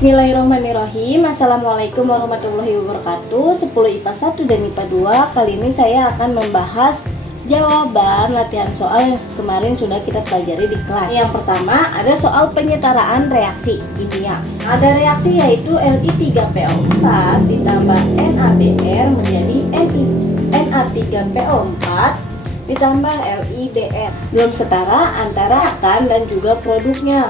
Bismillahirrahmanirrahim. Assalamualaikum warahmatullahi wabarakatuh. 10 IPA 1 dan IPA 2. Kali ini saya akan membahas jawaban latihan soal yang kemarin sudah kita pelajari di kelas. Yang pertama ada soal penyetaraan reaksi kimia. Ada reaksi yaitu Li3PO4 ditambah NaBr menjadi Na3PO4 ditambah LiBr. Belum setara antara reaktan dan juga produknya.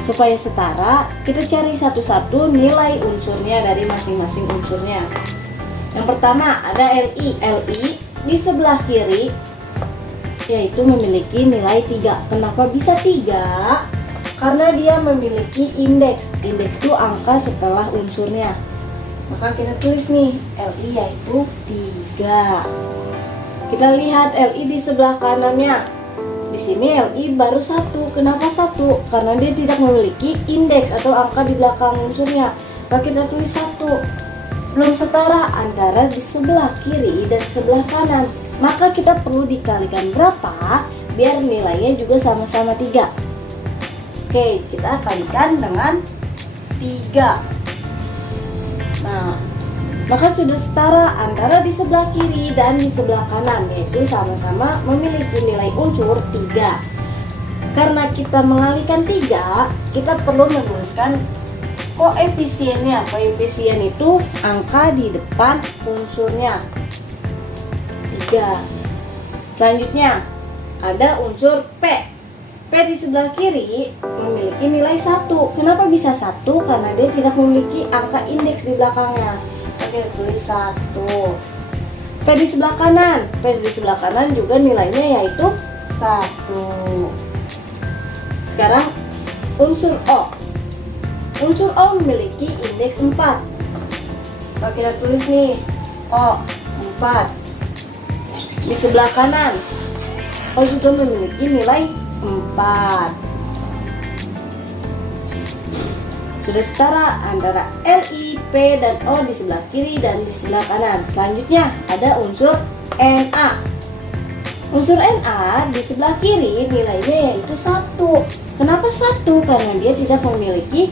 Supaya setara, kita cari satu-satu nilai unsurnya dari masing-masing unsurnya. Yang pertama ada Li. Li di sebelah kiri yaitu memiliki nilai 3. Kenapa bisa 3? Karena dia memiliki indeks. Indeks itu angka setelah unsurnya. Maka kita tulis nih Li yaitu 3. Kita lihat Li di sebelah kanannya. Di sini Li baru 1. Kenapa 1? Karena dia tidak memiliki indeks atau angka di belakang unsurnya. Maka kita tulis 1. Belum setara antara di sebelah kiri dan sebelah kanan. Maka kita perlu dikalikan berapa biar nilainya juga sama-sama 3. Oke, kita kalikan dengan 3. Nah, maka sudah setara antara di sebelah kiri dan di sebelah kanan, yaitu sama-sama memiliki nilai unsur 3. Karena kita mengalihkan 3, kita perlu menuliskan koefisiennya. Koefisien itu angka di depan unsurnya 3. Selanjutnya ada unsur P. P di sebelah kiri memiliki nilai 1. Kenapa bisa 1? Karena dia tidak memiliki angka indeks di belakangnya. Oke, tulis 1. P di sebelah kanan. P di sebelah kanan juga nilainya yaitu 1. Sekarang unsur O. Unsur O memiliki indeks 4. Maka kita tulis nih O 4. Di sebelah kanan O juga memiliki nilai 4. Sudah setara antara Li, P, dan O di sebelah kiri dan di sebelah kanan. Selanjutnya ada unsur Na. Unsur Na di sebelah kiri nilainya yaitu 1. Kenapa 1? Karena dia tidak memiliki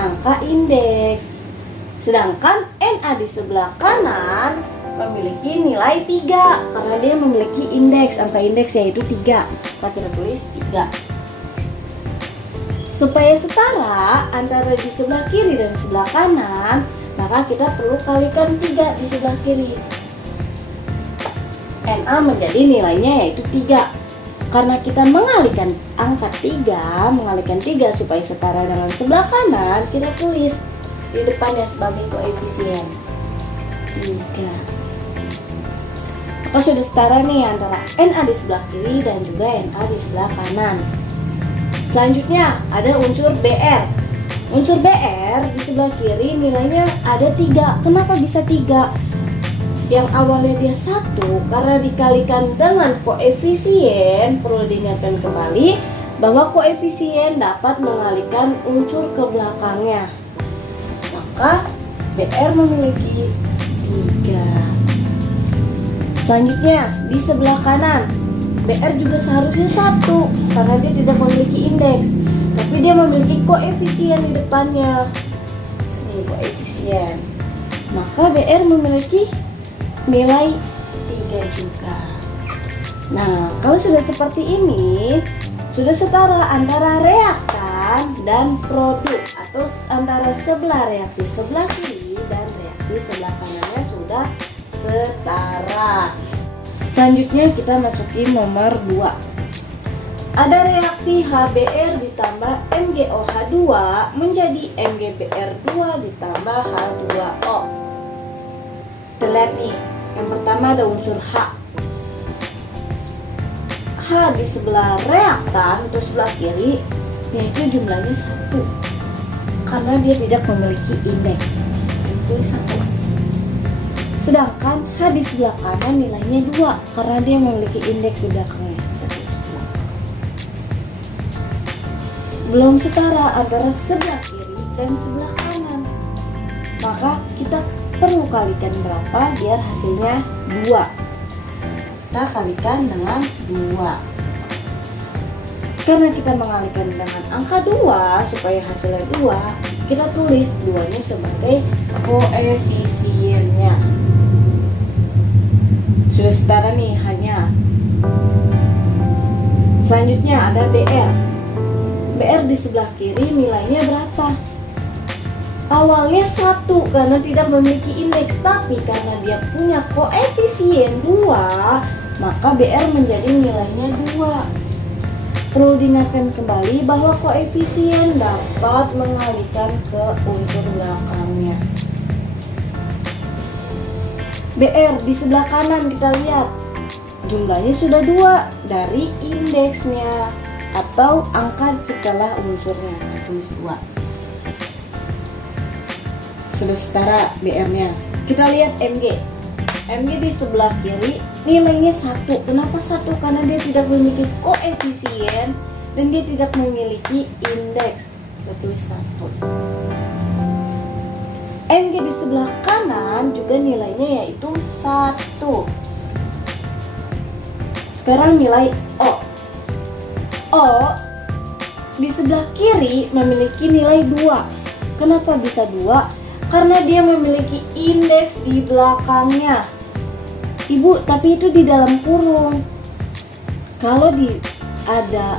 angka indeks. Sedangkan Na di sebelah kanan memiliki nilai 3 karena dia memiliki indeks. Angka indeks yaitu 3. Maka kita tulis 3. Supaya setara antara di sebelah kiri dan sebelah kanan, maka kita perlu kalikan 3 di sebelah kiri. Na menjadi nilainya yaitu 3. Karena kita mengalihkan angka 3, mengalihkan 3 supaya setara dengan sebelah kanan, kita tulis di depannya sebagai koefisien 3. Maka sudah setara nih antara Na di sebelah kiri dan juga Na di sebelah kanan. Selanjutnya ada unsur Br. Unsur Br di sebelah kiri nilainya ada 3. Kenapa bisa 3? Yang awalnya dia 1 karena dikalikan dengan koefisien. Perlu diingatkan kembali bahwa koefisien dapat mengalihkan unsur ke belakangnya. Maka Br memiliki 3. Selanjutnya di sebelah kanan Br juga seharusnya 1 karena dia tidak memiliki indeks, tapi dia memiliki koefisien di depannya. Ini koefisien. Maka Br memiliki nilai 3 juga. Nah, kalau sudah seperti ini, sudah setara antara reaktan dan produk, atau antara sebelah reaksi sebelah kiri dan reaksi sebelah kanannya sudah setara. Selanjutnya kita masukin nomor 2. Ada reaksi HBr ditambah MgOH2 menjadi MgBr2 ditambah H2O. Kita lihat nih, yang pertama ada unsur H. H di sebelah reaktan atau sebelah kiri yaitu jumlahnya 1 karena dia tidak memiliki indeks, itu 1. Sedangkan H di sebelah kanan nilainya 2 karena dia memiliki indeks di belakangnya. Belum setara antara sebelah kiri dan sebelah kanan. Maka kita perlu kalikan berapa biar hasilnya 2. Kita kalikan dengan 2. Karena kita mengalihkan dengan angka 2 supaya hasilnya 2, kita tulis 2-nya sebagai koefisiennya. Sudah setara nih hanya. Selanjutnya ada BR. BR di sebelah kiri nilainya berapa? Awalnya 1 karena tidak memiliki indeks, tapi karena dia punya koefisien 2, maka BR menjadi nilainya 2. Perlu diingatkan kembali bahwa koefisien dapat mengalihkan ke unsur belakangnya. BR di sebelah kanan kita lihat jumlahnya sudah 2 dari indeksnya atau angka setelah unsurnya, tulis 2. Sudah setara BR-nya. Kita lihat MG. MG di sebelah kiri nilainya 1. Kenapa 1? Karena dia tidak memiliki koefisien dan dia tidak memiliki indeks. Kita tulis 1. MG di sebelah kanan juga nilainya yaitu 1. Sekarang nilai O. O di sebelah kiri memiliki nilai 2. Kenapa bisa 2? Karena dia memiliki indeks di belakangnya. Ibu, tapi itu di dalam kurung. Kalau ada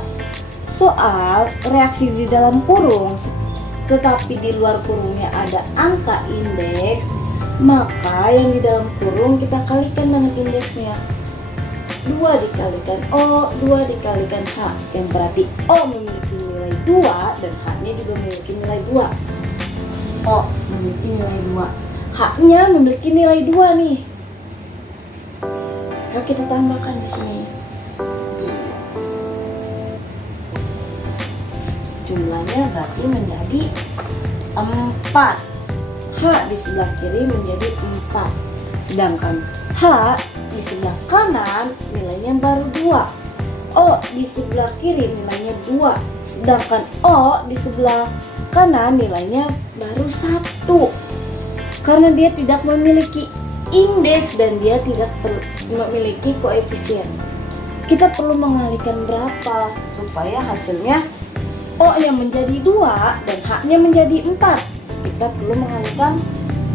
soal reaksi di dalam kurung, tetapi di luar kurungnya ada angka indeks, maka yang di dalam kurung kita kalikan dengan indeksnya. 2 dikalikan O, 2 dikalikan H, yang berarti O memiliki nilai 2 dan H-nya juga memiliki nilai 2. O memiliki nilai 2, H-nya memiliki nilai 2 nih. Maka kita tambahkan di sini. Jumlahnya berarti menjadi 4. H di sebelah kiri menjadi 4. Sedangkan H di sebelah kanan nilainya baru 2. O di sebelah kiri nilainya 2. Sedangkan O di sebelah kanan nilainya baru 1. Karena dia tidak memiliki indeks dan dia tidak memiliki koefisien. Kita perlu mengalihkan berapa supaya hasilnya O nya menjadi 2 dan H nya menjadi 4. Kita perlu mengalihkan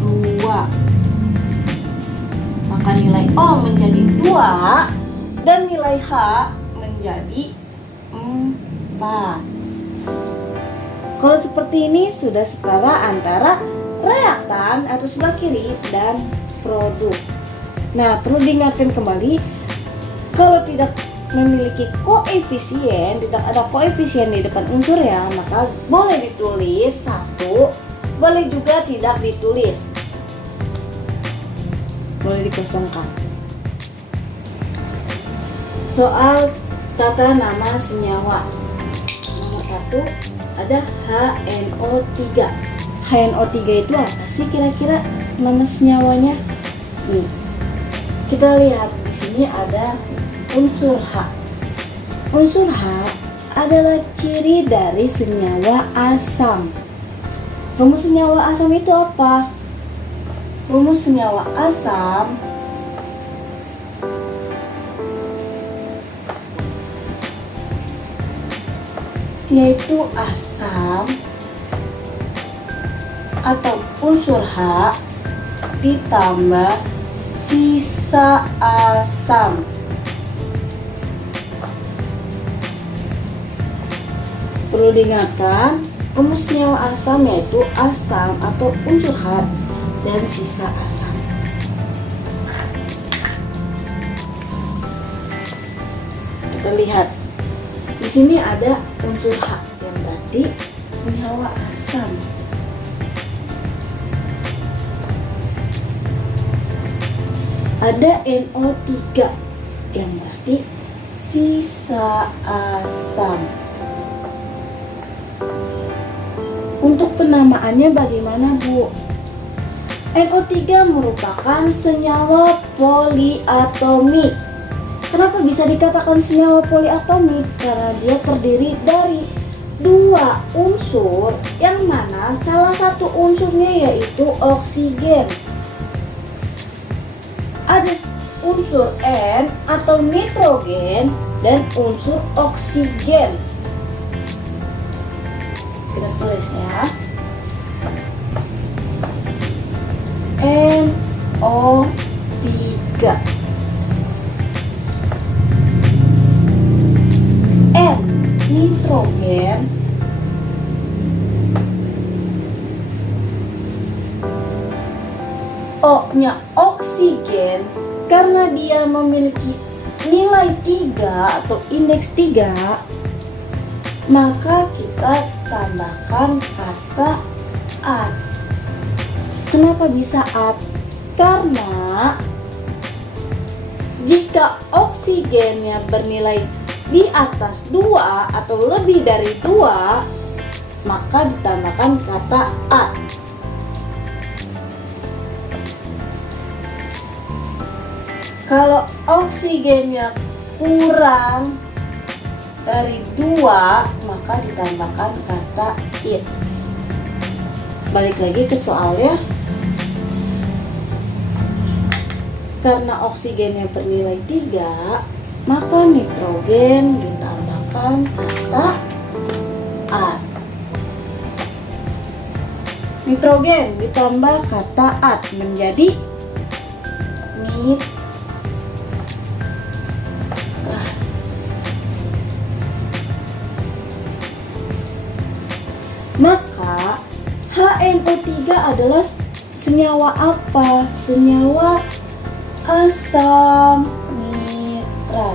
2. Maka nilai O menjadi 2 dan nilai H menjadi 4. Kalau seperti ini sudah setara antara reaktan atau sebelah kiri dan produk. Nah, perlu diingatkan kembali, kalau tidak memiliki koefisien, tidak ada koefisien di depan unsurnya, maka boleh ditulis 1, boleh juga tidak ditulis. Boleh dikosongkan. Soal tata nama senyawa. Nomor 1 ada HNO3. HNO3 itu apa sih kira-kira nama senyawanya? Nih, kita lihat di sini ada unsur H. Unsur H adalah ciri dari senyawa asam. Rumus senyawa asam itu apa? Rumus senyawa asam yaitu asam atau unsur H ditambah sisa asam. Perlu diingatkan, rumus senyawa asam yaitu asam atau unsur H dan sisa asam. Kita lihat di sini ada unsur H yang berarti senyawa asam. Ada NO3 yang berarti sisa asam. Untuk penamaannya bagaimana, Bu? NO3 merupakan senyawa poliatomik. Kenapa bisa dikatakan senyawa poliatomik? Karena dia terdiri dari 2 unsur yang mana salah satu unsurnya yaitu oksigen. Ada unsur N atau nitrogen dan unsur oksigen. tulis ya. NO3. N nitrogen. O-nya oksigen. Karena dia memiliki nilai 3 atau indeks 3, maka kita tambahkan kata at. Kenapa bisa at? Karena jika oksigennya bernilai di atas 2 atau lebih dari 2, maka ditambahkan kata at. Kalau oksigennya kurang dari 2, maka ditambahkan kata it. Balik lagi ke soalnya. Karena oksigennya bernilai 3, maka nitrogen ditambahkan kata at. Nitrogen ditambah kata at menjadi nit. Maka HNO3 adalah senyawa apa? Senyawa asam nitrat.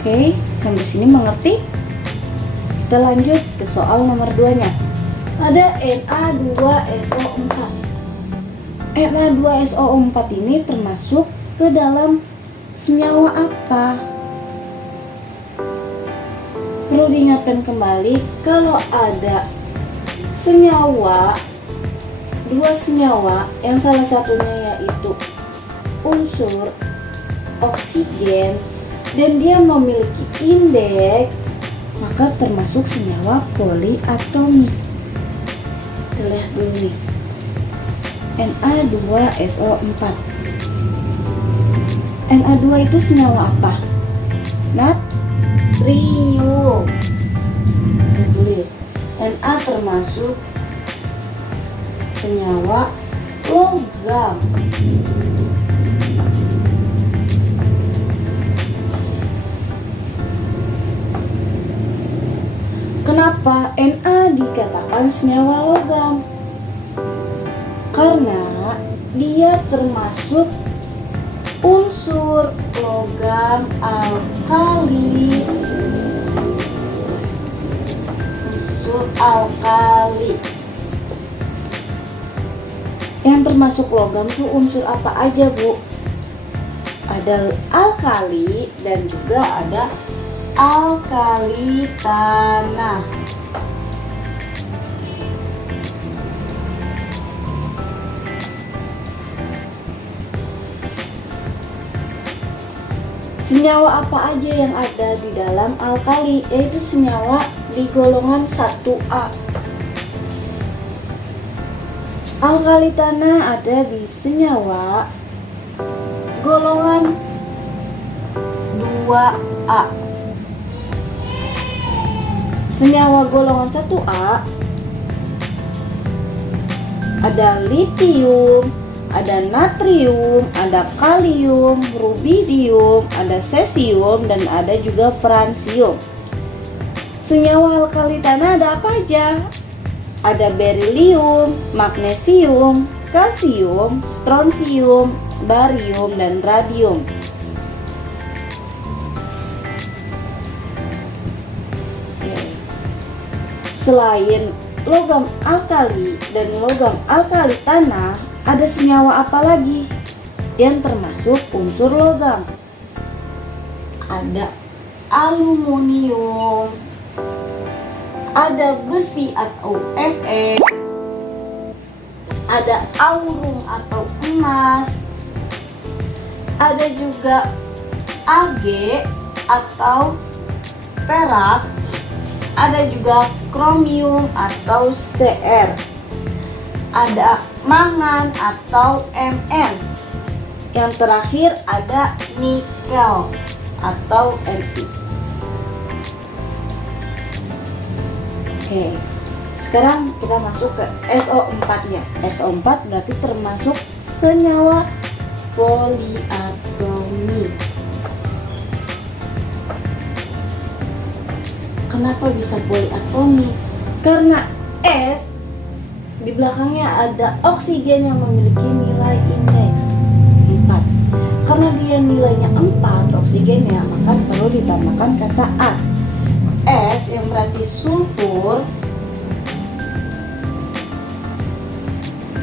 Oke, sampai sini mengerti? Kita lanjut ke soal nomor 2-nya. Ada Na2SO4. Na2SO4 ini termasuk ke dalam senyawa apa? Perlu diingatkan kembali, kalau ada senyawa, dua senyawa yang salah satunya yaitu unsur oksigen dan dia memiliki indeks, maka termasuk senyawa poliatomik. Kita lihat dulu nih, Na2SO4. Na2 itu senyawa apa? Natrium. Tulis, Na termasuk senyawa logam. Kenapa Na dikatakan senyawa logam? Karena dia termasuk unsur logam alkali. Unsur alkali. Yang termasuk logam itu unsur apa aja, Bu? Ada alkali dan juga ada alkali tanah. Senyawa apa aja yang ada di dalam alkali? Yaitu senyawa di golongan 1A. Alkali tanah ada di senyawa golongan 2A. Senyawa golongan 1A ada litium, ada natrium, ada kalium, rubidium, ada cesium, dan ada juga francium. Senyawa alkali tanah ada apa aja? Ada berilium, magnesium, kalsium, strontium, barium, dan radium. Selain logam alkali dan logam alkali tanah, ada senyawa apa lagi yang termasuk unsur logam? Ada aluminium, ada besi atau Fe, ada aurum atau emas, ada juga Ag atau perak, ada juga kromium atau Cr, ada mangan atau Mn. Yang terakhir ada nikel atau Ni. Oke, sekarang kita masuk ke SO4 nya. SO4 berarti termasuk senyawa poliatomi. Kenapa bisa poliatomi? Karena S di belakangnya ada oksigen yang memiliki nilai indeks 4. Karena dia nilainya 4 oksigennya, maka perlu ditambahkan kata A. S yang berarti sulfur,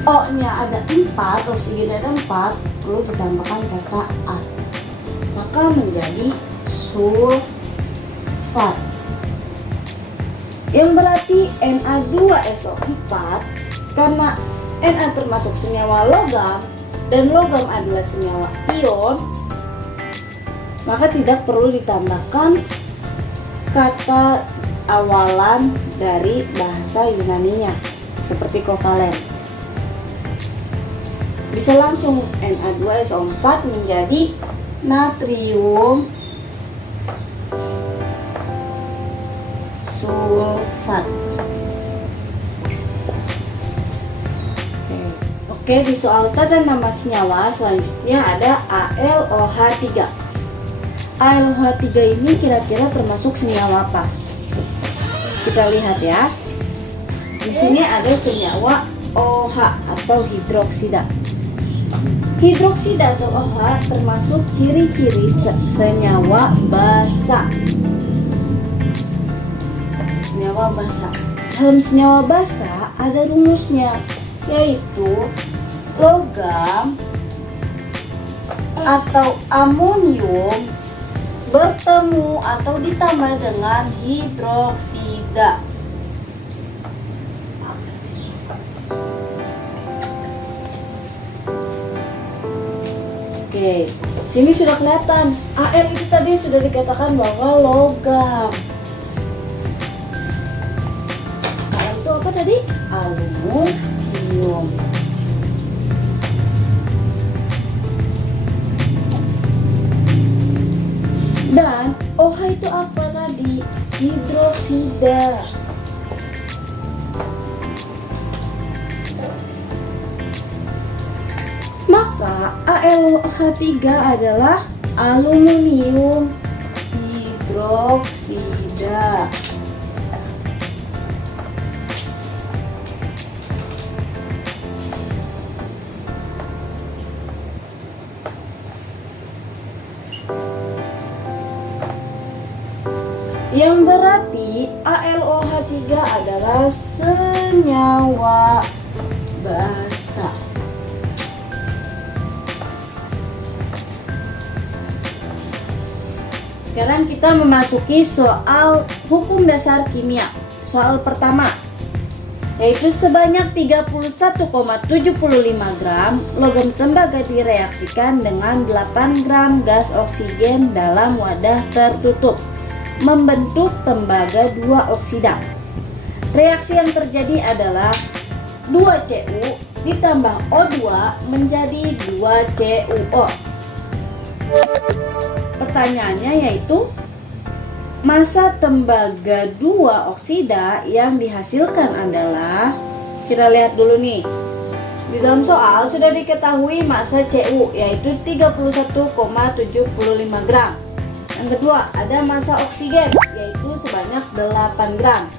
O nya ada 4, oksigennya ada 4, perlu ditambahkan kata A, maka menjadi sulfat. Yang berarti Na2SO4, karena Na termasuk senyawa logam dan logam adalah senyawa ion, maka tidak perlu ditambahkan kata awalan dari bahasa Yunaninya seperti kovalen. Bisa langsung Na2SO4 menjadi natrium sulfat. Oke, di soal tata nama senyawa selanjutnya ada AlOH3. AlOH3 ini kira-kira termasuk senyawa apa? Kita lihat ya. Di sini ada senyawa OH atau hidroksida. Hidroksida atau OH termasuk ciri-ciri senyawa basa. Senyawa basa. Dalam senyawa basa ada rumusnya, yaitu logam atau amonium bertemu atau ditambah dengan hidroksida. Oke, sini sudah kelihatan Al itu tadi sudah dikatakan bahwa logam. Al itu apa tadi? Aluminium. Dan OH itu apa tadi? Hidroksida. Maka AlOH3 adalah aluminium hidroksida. Yang berarti AlOH3 adalah senyawa basa. Sekarang kita memasuki soal hukum dasar kimia. Soal pertama, yaitu sebanyak 31,75 gram logam tembaga direaksikan dengan 8 gram gas oksigen dalam wadah tertutup, membentuk tembaga 2 oksida. Reaksi yang terjadi adalah 2Cu ditambah O2 menjadi 2CuO. Pertanyaannya yaitu massa tembaga 2 oksida yang dihasilkan adalah, kita lihat dulu nih. Di dalam soal sudah diketahui massa Cu yaitu 31,75 gram. Yang kedua, ada massa oksigen yaitu sebanyak 8 gram.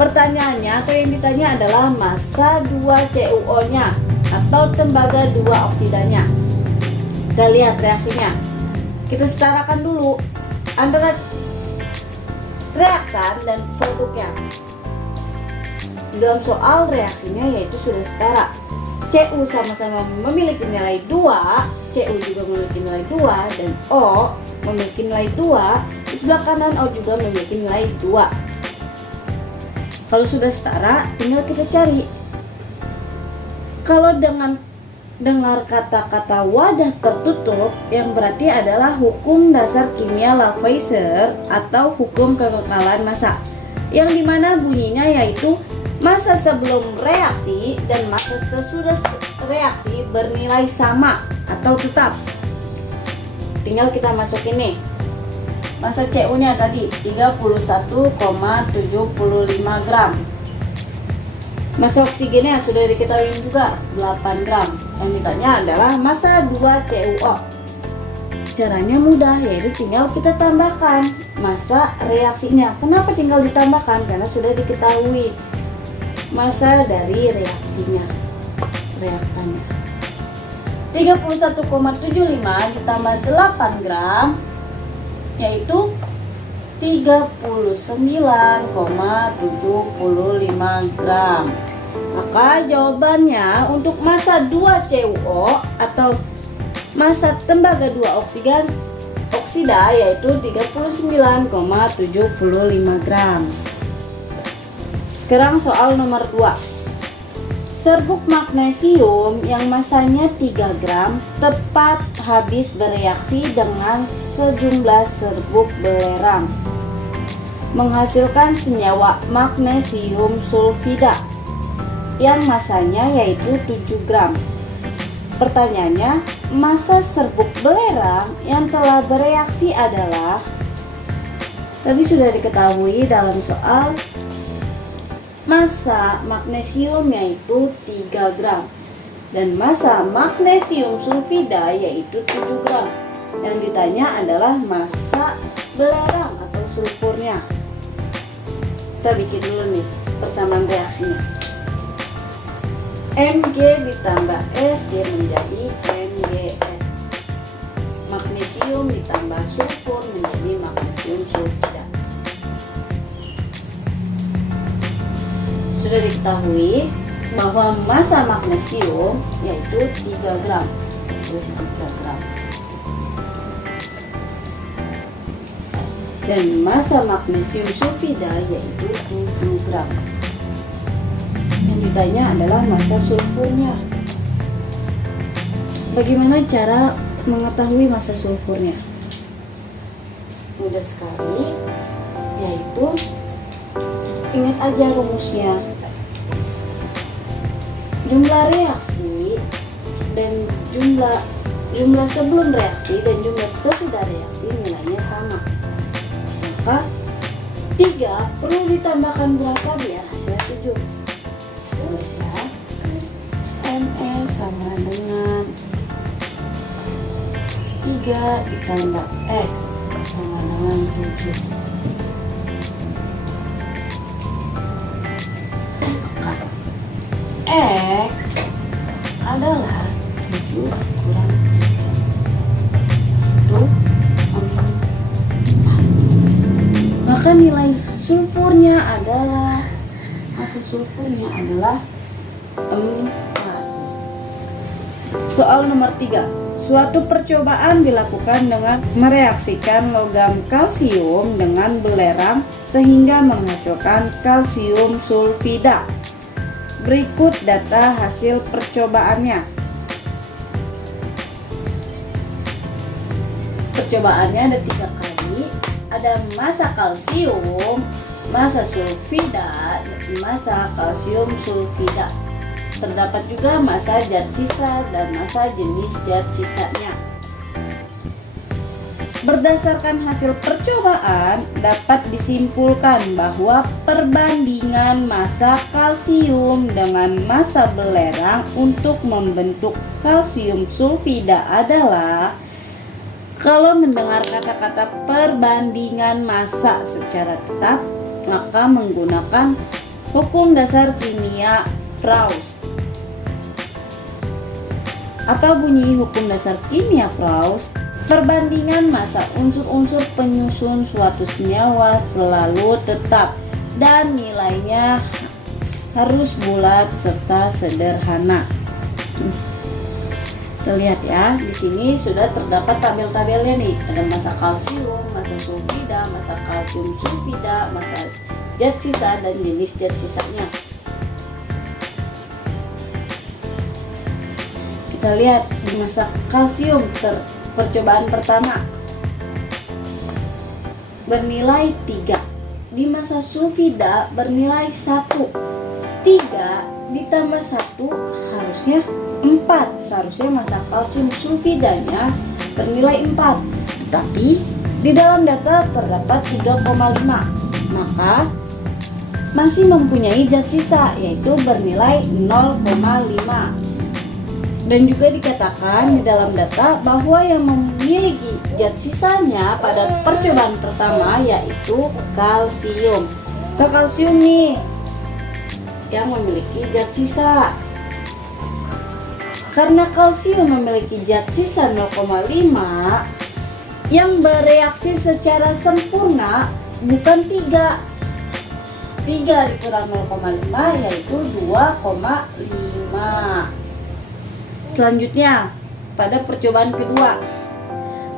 Pertanyaannya atau yang ditanya adalah massa 2CuO-nya atau tembaga 2 oksidanya. Kita lihat reaksinya. Kita setarakan dulu antara reaktan dan produknya. Di dalam soal reaksinya yaitu sudah setara. Cu sama-sama memiliki nilai 2, Cu juga memiliki nilai 2, dan O memiliki nilai 2. Di sebelah kanan O juga memiliki nilai 2. Kalau sudah setara, tinggal kita cari. Kalau dengan dengar kata-kata wadah tertutup, yang berarti adalah hukum dasar kimia Lavoisier atau hukum kekekalan massa, yang dimana bunyinya yaitu massa sebelum reaksi dan massa sesudah reaksi bernilai sama atau tetap. Tinggal kita masukin nih. Massa CU-nya tadi 31,75 gram. Massa oksigennya sudah diketahui juga 8 gram. Yang ditanya adalah massa 2CuO. Caranya mudah, yaitu tinggal kita tambahkan massa reaksinya. Kenapa tinggal ditambahkan? Karena sudah diketahui massa dari reaksinya, reaktannya. 31,75 ditambah 8 gram yaitu 39,75 gram. Maka jawabannya untuk massa 2CuO atau massa tembaga 2 oksida yaitu 39,75 gram. Sekarang soal nomor 2. Serbuk magnesium yang massanya 3 gram tepat habis bereaksi dengan sejumlah serbuk belerang menghasilkan senyawa magnesium sulfida yang massanya yaitu 7 gram. Pertanyaannya, massa serbuk belerang yang telah bereaksi adalah, tadi sudah diketahui dalam soal, massa magnesium yaitu 3 gram dan massa magnesium sulfida yaitu 7 gram. Yang ditanya adalah massa belerang atau sulfurnya. Kita bikin dulu nih persamaan reaksinya. Mg ditambah S menjadi MgS. Magnesium ditambah sulfur menjadi magnesium sulfida. Sudah diketahui bahwa massa magnesium yaitu 3 gram. Tulis 3 gram. Dan massa magnesium sulfida yaitu 7 gram. Yang ditanya adalah massa sulfurnya. Bagaimana cara mengetahui massa sulfurnya? Mudah sekali, yaitu ingat aja rumusnya. Jumlah reaksi dan jumlah sebelum reaksi dan jumlah sesudah reaksi nilainya sama. Maka 3 perlu ditambahkan berapa biar hasilnya 7? Tulis ya. MS sama dengan 3 ditambah X sama dengan 7. Maka X adalah 7 kurang 3 itu 4. Maka nilai sulfurnya adalah, massa sulfurnya adalah 4. Soal nomor 3. Suatu percobaan dilakukan dengan mereaksikan logam kalsium dengan belerang sehingga menghasilkan kalsium sulfida. Berikut data hasil percobaannya. Percobaannya ada 3 kali. Ada massa kalsium, massa sulfida, massa kalsium sulfida. Terdapat juga massa zat sisa dan massa jenis zat sisanya. Berdasarkan hasil percobaan, dapat disimpulkan bahwa perbandingan massa kalsium dengan massa belerang untuk membentuk kalsium sulfida adalah, kalau mendengar kata-kata perbandingan massa secara tetap, maka menggunakan hukum dasar kimia Proust. Apa bunyi hukum dasar kimia Proust? Perbandingan massa unsur-unsur penyusun suatu senyawa selalu tetap dan nilainya harus bulat serta sederhana. Kita lihat ya, di sini sudah terdapat tabel-tabelnya nih. Ada massa kalsium, massa sulfida, massa kalsium sulfida, massa zat sisa dan jenis zat sisanya. Kita lihat di massa kalsium percobaan pertama bernilai 3. Di massa sulfida bernilai 1. 3 ditambah 1 harusnya 4. 4. Seharusnya massa kalsium sulfidanya bernilai 4. Tapi di dalam data terdapat 3,5. Maka masih mempunyai zat sisa yaitu bernilai 0,5. Dan juga dikatakan di dalam data bahwa yang memiliki zat sisanya pada percobaan pertama yaitu kalsium. Kalsium nih yang memiliki zat sisa. Karena kalsium memiliki zat sisa 0,5, yang bereaksi secara sempurna bukan 3 dikurang 0,5 yaitu 2,5. Selanjutnya pada percobaan kedua,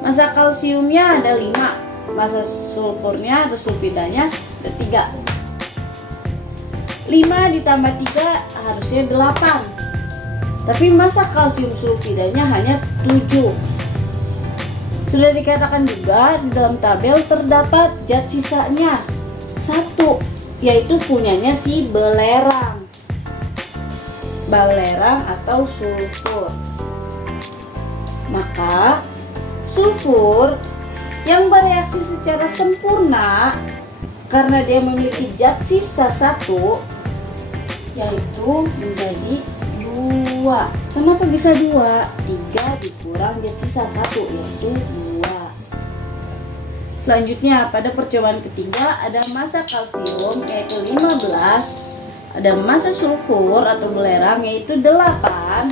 massa kalsiumnya ada 5, massa sulfurnya atau sulfidanya ada 3. 5 ditambah 3 harusnya 8. Tapi massa kalsium sulfidanya hanya 7. Sudah dikatakan juga di dalam tabel terdapat zat sisanya 1, yaitu punyanya si belerang atau sulfur. Maka sulfur yang bereaksi secara sempurna karena dia memiliki zat sisa 1 yaitu menjadi 2. Kenapa bisa 2? 3 dikurang zat sisa 1 yaitu 2. Selanjutnya pada percobaan ketiga ada massa kalsium yaitu 15, ada massa sulfur atau belerang yaitu 8,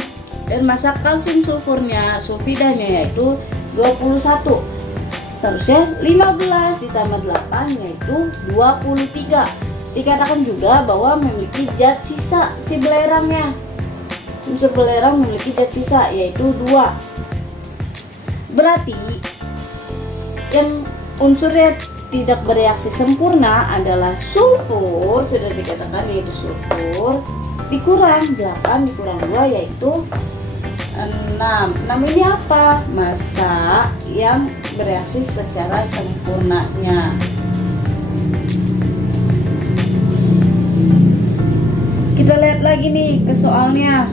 dan massa kalsium sulfurnya sulfidanya yaitu 21. Seharusnya 15 ditambah 8 yaitu 23. Dikatakan juga bahwa memiliki zat sisa si belerangnya. Unsur belerang memiliki zat sisa yaitu 2. Berarti yang unsurnya tidak bereaksi sempurna adalah sulfur, sudah dikatakan yaitu sulfur, dikurang 8 dikurang 2 yaitu 6. 6 ini apa? Massa yang bereaksi secara sempurnanya. Kita lihat lagi nih ke soalnya.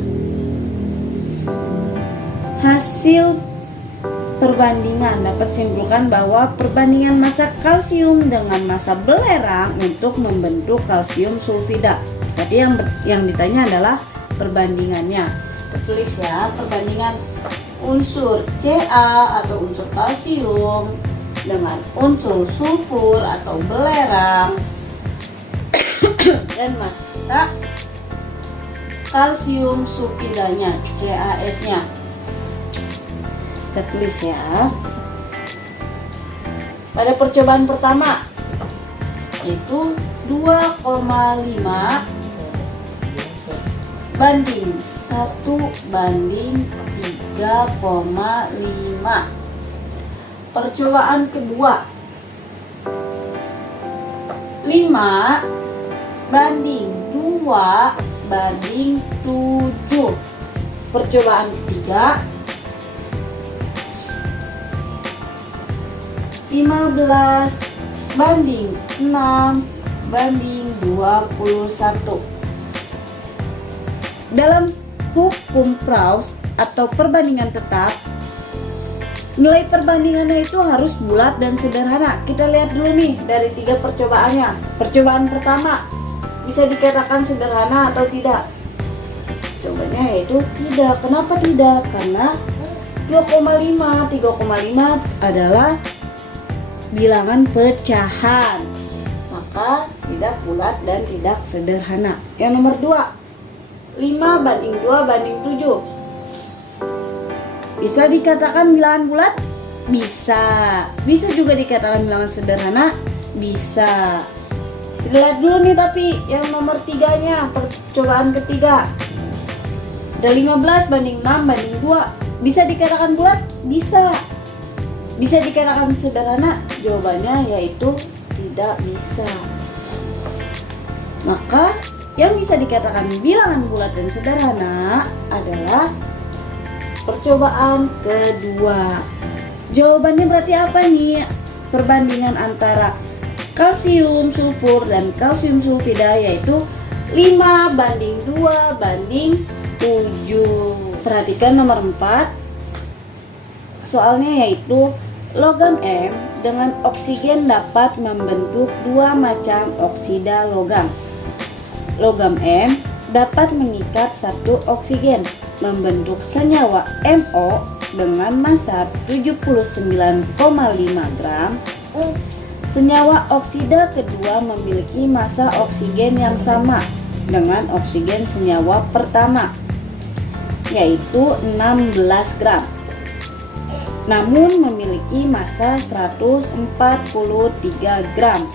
Hasil perbandingan dapat simpulkan bahwa perbandingan massa kalsium dengan massa belerang untuk membentuk kalsium sulfida. Tadi yang ditanya adalah perbandingannya. Tertulis ya, perbandingan unsur Ca atau unsur kalsium dengan unsur sulfur atau belerang dan massa kalsium sulfidanya CaS-nya. Kita tulis ya. Pada percobaan pertama yaitu 2,5 banding 1 banding 3,5. Percobaan kedua 5 banding 2 banding 7. Percobaan ketiga 15 banding 6 banding 21. Dalam hukum Proust atau perbandingan tetap, nilai perbandingannya itu harus bulat dan sederhana. Kita lihat dulu nih dari 3 percobaannya. Percobaan pertama bisa dikatakan sederhana atau tidak? Jawabannya yaitu tidak. Kenapa tidak? Karena 2,5, 3,5 adalah bilangan pecahan, maka tidak bulat dan tidak sederhana. Yang nomor 2, 5 banding 2 banding 7. Bisa dikatakan bilangan bulat? Bisa. Bisa juga dikatakan bilangan sederhana? Bisa. Kita lihat dulu nih tapi yang nomor 3-nya, percobaan ketiga. Ada 15 banding 6 banding 2. Bisa dikatakan bulat? Bisa. Bisa dikatakan sederhana? Jawabannya yaitu tidak bisa. Maka yang bisa dikatakan bilangan bulat dan sederhana adalah percobaan kedua. Jawabannya berarti apa nih? Perbandingan antara kalsium sulfur dan kalsium sulfida yaitu 5 banding 2 banding 7. Perhatikan nomor 4. Soalnya yaitu logam M dengan oksigen dapat membentuk dua macam oksida logam. Logam M dapat mengikat satu oksigen membentuk senyawa MO dengan massa 79,5 gram. Senyawa oksida kedua memiliki massa oksigen yang sama dengan oksigen senyawa pertama, yaitu 16 gram. Namun memiliki massa 143 gram.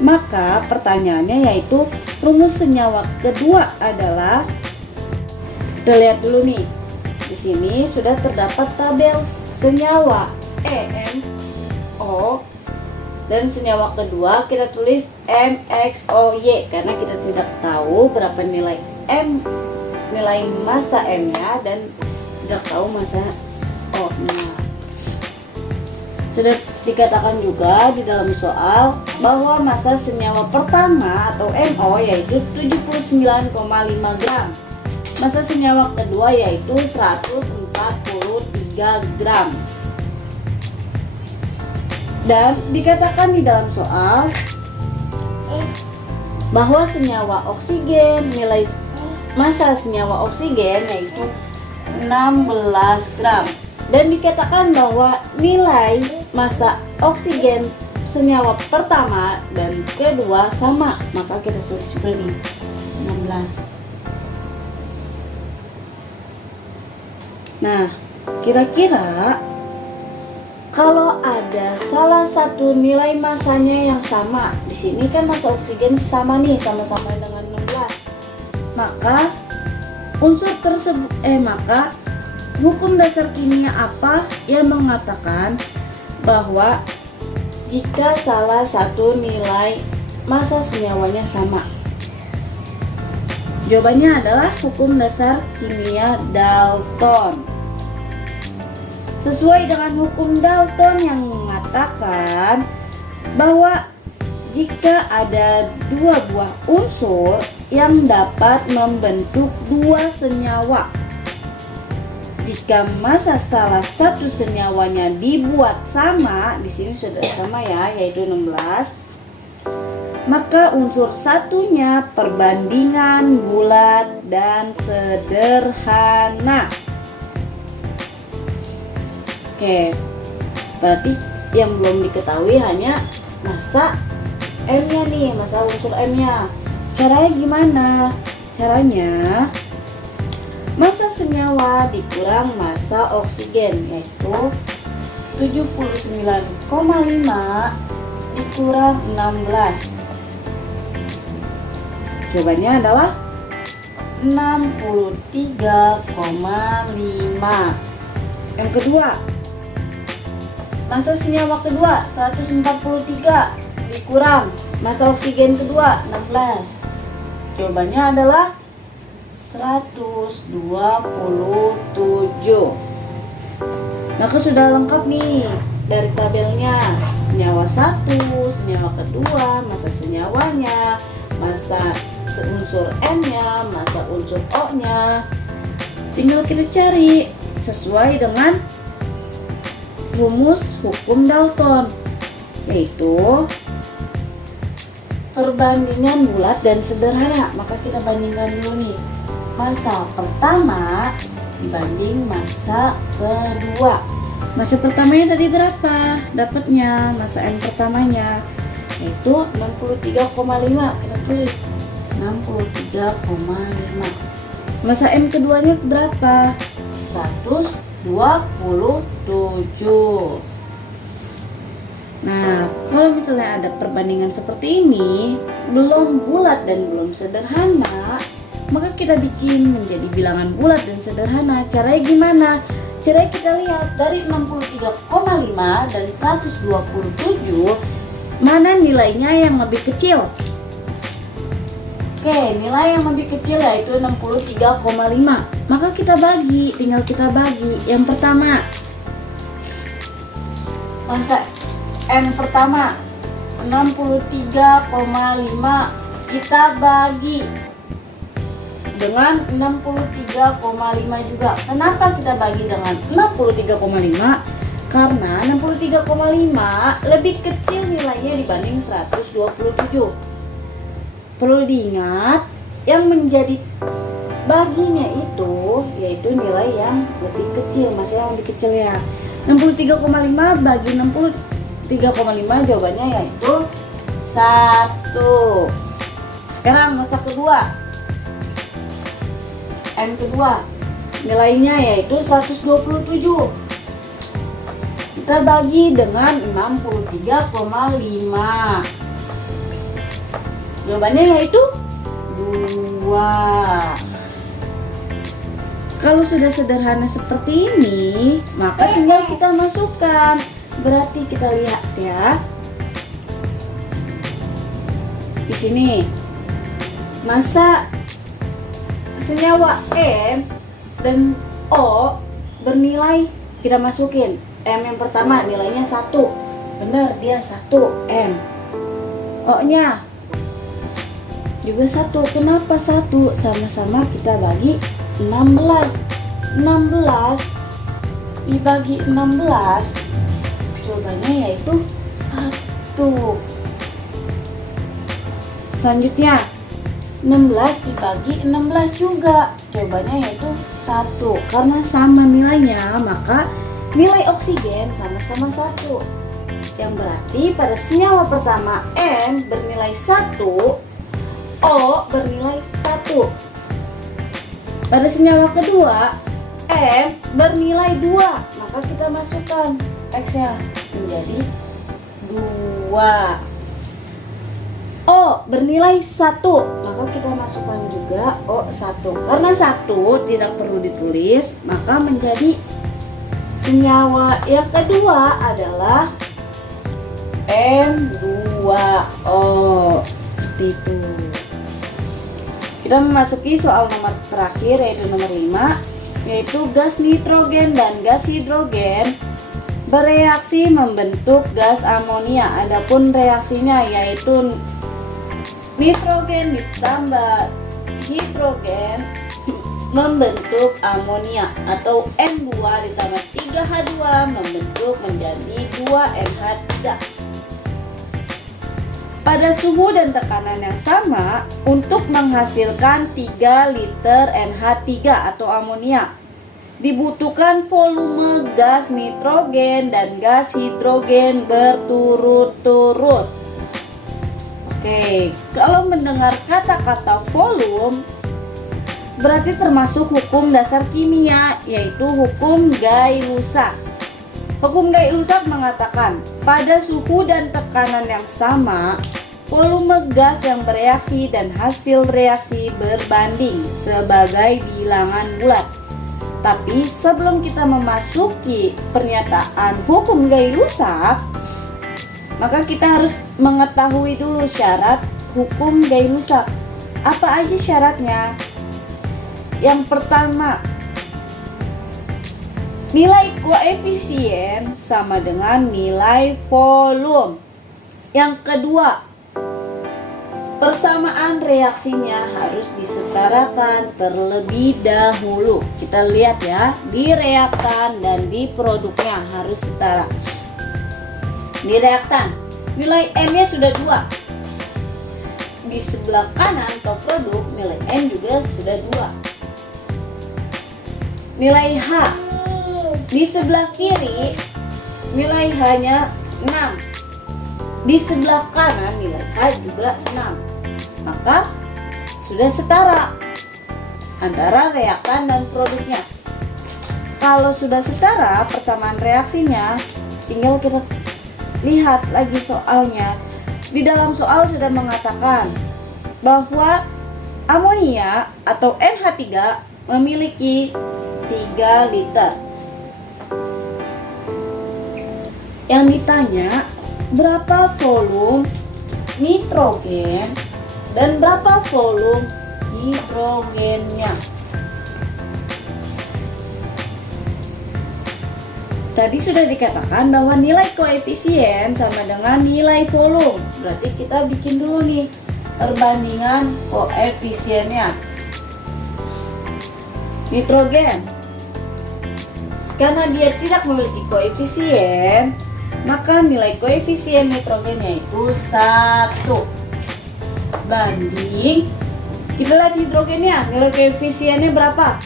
Maka pertanyaannya yaitu rumus senyawa kedua adalah, kita lihat dulu nih. Di sini sudah terdapat tabel senyawa EMO dan senyawa kedua kita tulis MXOY karena kita tidak tahu berapa nilai massa M-nya dan tidak tahu massa O-nya. Sudah dikatakan juga di dalam soal bahwa massa senyawa pertama atau MO yaitu 79,5 gram. Massa senyawa kedua yaitu 143 gram. Dan dikatakan di dalam soal bahwa senyawa oksigen, nilai massa senyawa oksigen yaitu 16 gram. Dan dikatakan bahwa nilai massa oksigen senyawa pertama dan kedua sama, maka kita tulis juga nih 16. Nah, kira-kira kalau ada salah satu nilai massanya yang sama, di sini kan massa oksigen sama nih, sama-sama dengan 16. Maka unsur tersebut maka hukum dasar kimia apa yang mengatakan bahwa jika salah satu nilai massa senyawanya sama? Jawabannya adalah hukum dasar kimia Dalton. Sesuai dengan hukum Dalton yang mengatakan bahwa jika ada dua buah unsur yang dapat membentuk dua senyawa, jika massa salah satu senyawanya dibuat sama, di sini sudah sama ya, yaitu 16, maka unsur satunya perbandingan bulat dan sederhana. Oke, berarti yang belum diketahui hanya massa M-nya nih, massa unsur M-nya. Caranya gimana? Caranya massa senyawa dikurang massa oksigen, yaitu 79,5 dikurang 16. Jawabannya adalah 63,5. Yang kedua, massa senyawa kedua 143 dikurang massa oksigen kedua 16. Jawabannya adalah 127. Maka sudah lengkap nih dari tabelnya. Senyawa 1, senyawa kedua, massa senyawanya, massa unsur N-nya, massa unsur O-nya. Tinggal kita cari sesuai dengan rumus hukum Dalton, yaitu perbandingan bulat dan sederhana. Maka kita bandingkan dulu nih, massa pertama dibanding massa kedua. Massa pertamanya tadi berapa dapatnya? Massa M pertamanya yaitu 63,5. Kita tulis 63,5. Massa M keduanya berapa? 127. Nah, kalau misalnya ada perbandingan seperti ini, belum bulat dan belum sederhana, maka kita bikin menjadi bilangan bulat dan sederhana. Caranya gimana? Caranya kita lihat dari 63,5 dan 127, mana nilainya yang lebih kecil? Oke, nilai yang lebih kecil yaitu 63,5. Maka kita bagi, tinggal kita bagi. Yang pertama, massa M pertama 63,5 kita bagi dengan 63,5 juga. Kenapa kita bagi dengan 63,5? Karena 63,5 lebih kecil nilainya dibanding 127. Perlu diingat, yang menjadi baginya itu yaitu nilai yang lebih kecil, maksudnya yang lebih kecilnya. 63,5 bagi 63,5 jawabannya yaitu 1. Sekarang masa kedua, M kedua, nilainya yaitu 127. Kita bagi dengan 63,5. Jawabannya yaitu 2. Kalau sudah sederhana seperti ini, maka tinggal kita masukkan. Berarti kita lihat ya. Di sini, masa senyawa M dan O bernilai, kita masukin. M yang pertama nilainya 1. Benar, dia 1 M. O-nya juga 1. Kenapa 1? Sama-sama kita bagi 16. 16 dibagi 16, jawabannya yaitu 1. Selanjutnya 16 dibagi 16 juga, jawabannya yaitu 1. Karena sama nilainya, maka nilai oksigen sama-sama 1. Yang berarti pada senyawa pertama N bernilai 1, O bernilai 1. Pada senyawa kedua M bernilai 2, maka kita masukkan X-nya menjadi 2. O bernilai 1, maka kita masukkan juga O1. Karena 1 tidak perlu ditulis, maka menjadi senyawa yang kedua adalah N2O. Seperti itu. Kita memasuki soal nomor terakhir, yaitu nomor 5, yaitu gas nitrogen dan gas hidrogen bereaksi membentuk gas amonia. Adapun reaksinya yaitu nitrogen ditambah hidrogen membentuk amonia, atau N2 ditambah 3H2 membentuk menjadi 2NH3. Pada suhu dan tekanan yang sama, untuk menghasilkan 3 liter NH3 atau amonia, dibutuhkan volume gas nitrogen dan gas hidrogen berturut-turut. Oke, kalau mendengar kata-kata volume, berarti termasuk hukum dasar kimia, yaitu hukum Gay-Lussac. Hukum Gay-Lussac mengatakan, pada suhu dan tekanan yang sama, volume gas yang bereaksi dan hasil reaksi berbanding sebagai bilangan bulat. Tapi sebelum kita memasuki pernyataan hukum Gay-Lussac, maka kita harus mengetahui dulu syarat hukum Gay-Lussac. Apa aja syaratnya? Yang pertama, nilai koefisien sama dengan nilai volume. Yang kedua, persamaan reaksinya harus disetarakan terlebih dahulu. Kita lihat ya, di reaktan dan di produknya harus setara. Di reaktan, nilai N-nya sudah 2. Di sebelah kanan atau produk, nilai N juga sudah 2. Nilai H di sebelah kiri, nilai H-nya 6. Di sebelah kanan nilai H juga 6. Maka sudah setara antara reaktan dan produknya. Kalau sudah setara persamaan reaksinya, tinggal kita lihat lagi soalnya. Di dalam soal sudah mengatakan bahwa amonia atau NH3 memiliki 3 liter. Yang ditanya berapa volume nitrogen dan berapa volume hidrogennya. Tadi sudah dikatakan bahwa nilai koefisien sama dengan nilai volume. Berarti kita bikin dulu nih perbandingan koefisiennya. nitrogen. Karena dia tidak memiliki koefisien, maka nilai koefisien nitrogennya itu 1 banding, kita lihat hidrogennya, nilai koefisiennya berapa?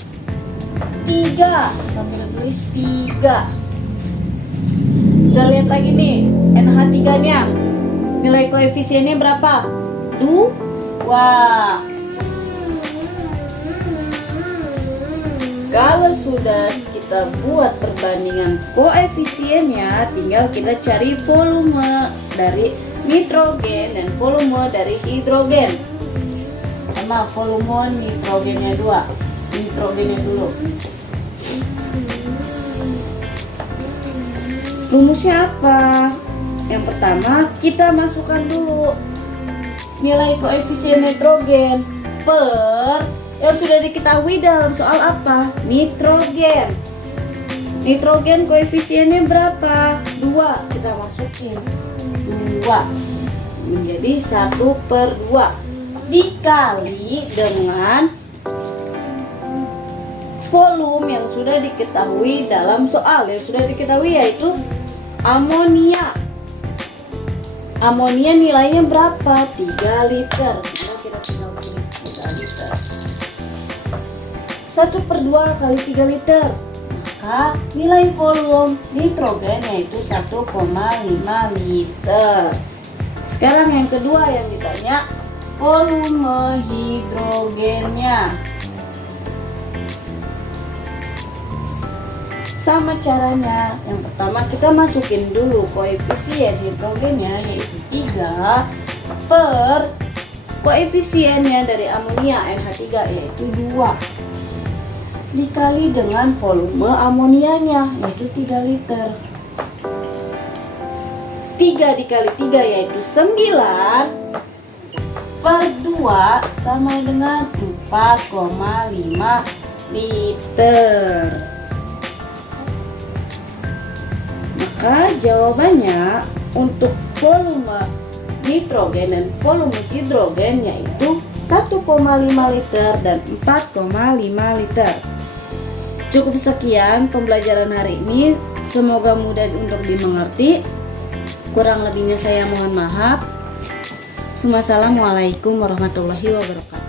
3. Sambil tulis 3. Kita lihat lagi nih, NH3 nya nilai koefisiennya berapa? 2. Kalau sudah kita buat perbandingan koefisiennya, tinggal kita cari volume dari nitrogen dan volume dari hidrogen. Sama volume nitrogennya 2. Nitrogennya dulu. Rumusnya apa? Yang pertama, kita masukkan dulu nilai koefisien nitrogen per yang sudah diketahui dalam soal apa? Nitrogen. Nitrogen koefisiennya berapa? 2. Kita masukin 2 menjadi 1/2 dikali dengan volume yang sudah diketahui dalam soal. Yang sudah diketahui yaitu amonia. Amonia nilainya berapa? 3 liter. Nah, kita tinggal tulis 3 liter. 1/2 kali 3 liter. Maka nilai volume nitrogen yaitu 1,5 liter. Sekarang yang kedua yang ditanya, volume hidrogennya. Sama caranya. Yang pertama kita masukin dulu koefisien hidrogennya yaitu 3 per koefisiennya dari amonia NH3 yaitu 2 dikali dengan volume amonianya yaitu 3 liter. 3 dikali 3 yaitu 9 per 2 sama dengan 4,5 liter. Maka jawabannya untuk volume nitrogen dan volume hidrogen yaitu 1,5 liter dan 4,5 liter. Cukup sekian pembelajaran hari ini, semoga mudah untuk dimengerti. Kurang lebihnya saya mohon maaf. Assalamualaikum warahmatullahi wabarakatuh.